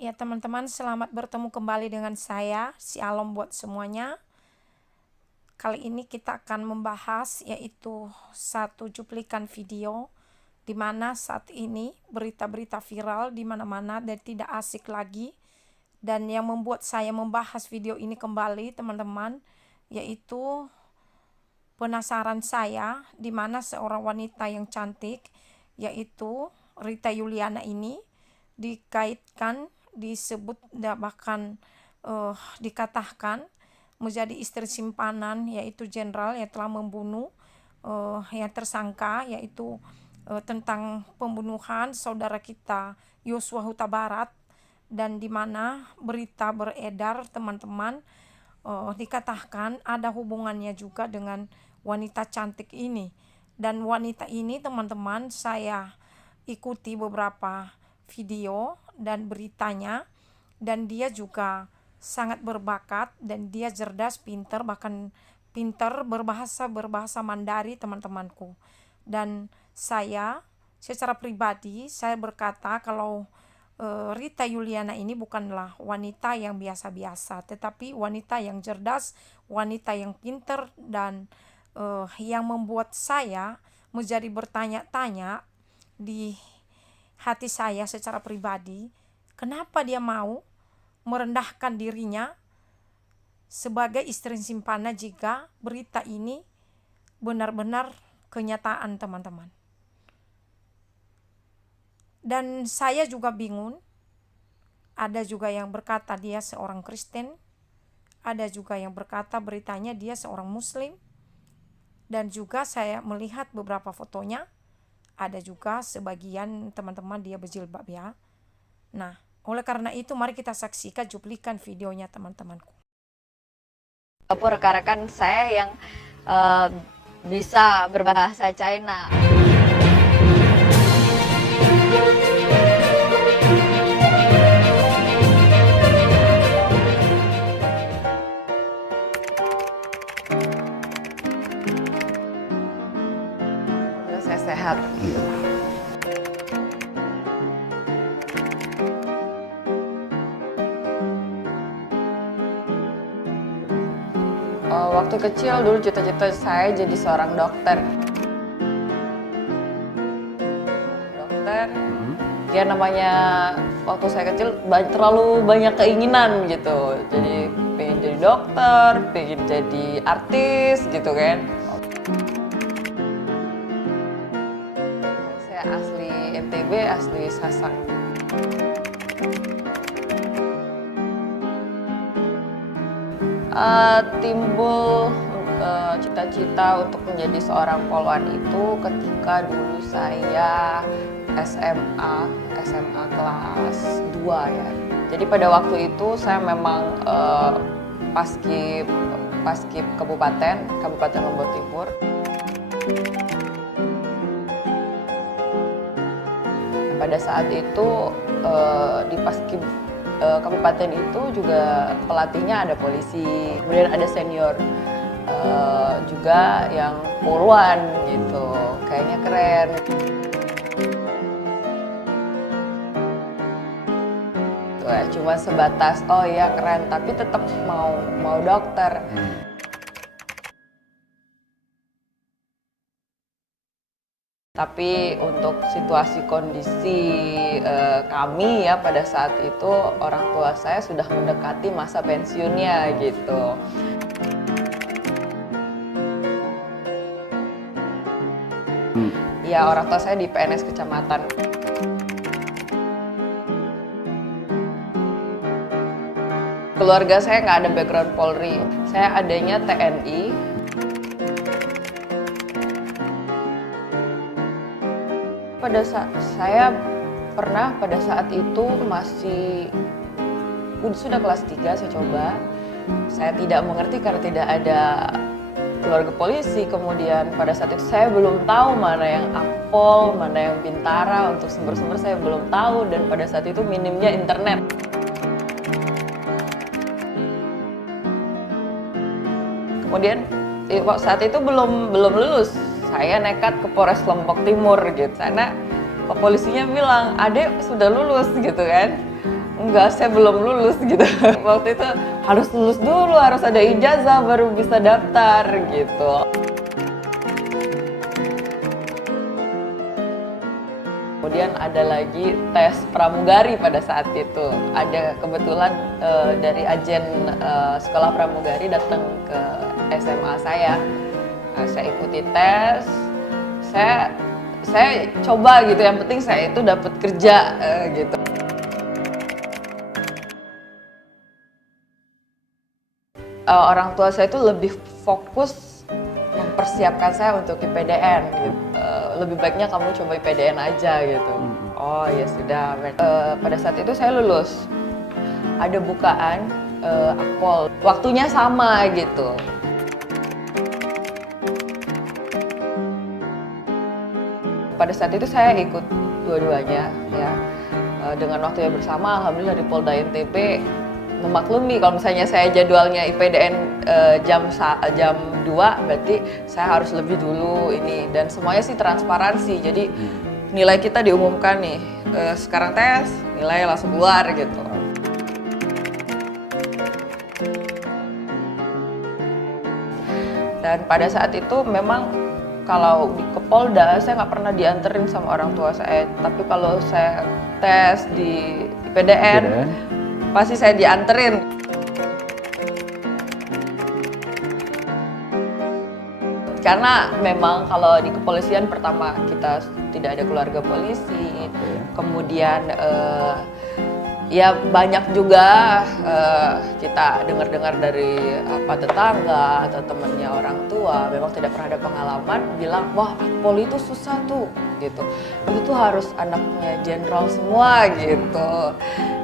Ya teman-teman, selamat bertemu kembali dengan saya, Shalom buat semuanya. Kali ini kita akan membahas yaitu satu cuplikan video di mana saat ini berita-berita viral di mana-mana dan tidak asik lagi. Dan yang membuat saya membahas video ini kembali teman-teman, yaitu penasaran saya di mana seorang wanita yang cantik yaitu Rita Yuliana ini dikaitkan, disebut bahkan dikatakan menjadi istri simpanan yaitu jenderal yang telah membunuh yang tersangka yaitu tentang pembunuhan saudara kita Yosua Huta Barat, dan di mana berita beredar teman-teman dikatakan ada hubungannya juga dengan wanita cantik ini. Dan wanita ini teman-teman, saya ikuti beberapa video dan beritanya, dan dia juga sangat berbakat dan dia cerdas, pintar, bahkan pintar berbahasa Mandari teman-temanku. Dan saya secara pribadi saya berkata kalau Rita Yuliana ini bukanlah wanita yang biasa-biasa, tetapi wanita yang cerdas, wanita yang pintar, dan yang membuat saya menjadi bertanya-tanya di hati saya secara pribadi, kenapa dia mau merendahkan dirinya sebagai istri simpanan jika berita ini benar-benar kenyataan teman-teman. Dan saya juga bingung, ada juga yang berkata dia seorang Kristen, ada juga yang berkata beritanya dia seorang Muslim, dan juga saya melihat beberapa fotonya, ada juga sebagian teman-teman dia berjilbab ya. Nah, oleh karena itu mari kita saksikan cuplikan videonya teman-temanku. Rekan-rekan saya yang bisa berbahasa China. Saya sehat. Waktu kecil dulu cita-cita saya jadi seorang dokter. Ya namanya waktu saya kecil terlalu banyak keinginan gitu. Jadi pengen jadi dokter, pengen jadi artis gitu kan. Saya asli NTB, asli Sasak. Timbul cita-cita untuk menjadi seorang polwan itu ketika dulu saya SMA kelas 2 ya. Jadi pada waktu itu saya memang paskib Kabupaten Lombok Timur. Pada saat itu di paskib kabupaten itu juga pelatihnya ada polisi, kemudian ada senior juga yang polwan gitu, kayaknya keren. Cuma sebatas oh ya keren, tapi tetap mau dokter. Tapi untuk situasi kondisi kami ya pada saat itu orang tua saya sudah mendekati masa pensiunnya gitu. Ya orang tua saya di PNS kecamatan. Keluarga saya nggak ada background Polri, saya adanya TNI. Pada saat itu masih sudah kelas 3 saya coba. Saya tidak mengerti karena tidak ada keluarga polisi. Kemudian pada saat itu saya belum tahu mana yang Akpol, mana yang Bintara, untuk sumber-sumber saya belum tahu, dan pada saat itu minimnya internet. Kemudian saat itu belum lulus, saya nekat ke Polres Lombok Timur gitu. Karena polisinya bilang, "Adek sudah lulus," gitu kan. enggak, saya belum lulus gitu. Waktu itu harus lulus dulu, harus ada ijazah baru bisa daftar gitu. Kemudian ada lagi tes pramugari pada saat itu. Ada kebetulan dari agen sekolah pramugari datang ke SMA saya. Saya ikuti tes. Saya coba gitu. Yang penting saya itu dapat kerja gitu. Orang tua saya itu lebih fokus mempersiapkan saya untuk IPDN gitu. Lebih baiknya kamu coba IPDN aja gitu. Oh ya sudah. Pada saat itu saya lulus. Ada bukaan akpol. Waktunya sama gitu. Pada saat itu saya ikut dua-duanya ya. Dengan waktu yang bersama, alhamdulillah di Polda NTB memaklumi kalau misalnya saya jadwalnya IPDN jam 2, berarti saya harus lebih dulu ini, dan semuanya sih transparansi. Jadi nilai kita diumumkan nih, sekarang tes, nilai langsung keluar gitu. Dan pada saat itu memang kalau ke Polda saya nggak pernah dianterin sama orang tua saya, tapi kalau saya tes di IPDN pasti saya dianterin. Karena memang kalau di kepolisian pertama kita tidak ada keluarga polisi, kemudian ya banyak juga kita dengar-dengar dari tetangga atau temannya orang tua, memang tidak pernah ada pengalaman bilang, wah akpol itu susah tuh gitu, itu tuh harus anaknya jenderal semua gitu.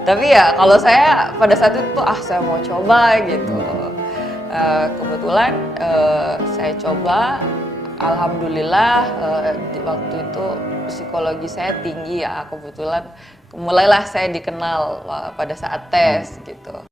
Tapi ya kalau saya pada saat itu saya mau coba gitu. Kebetulan saya coba, alhamdulillah waktu itu psikologi saya tinggi ya, kebetulan mulailah saya dikenal pada saat tes gitu.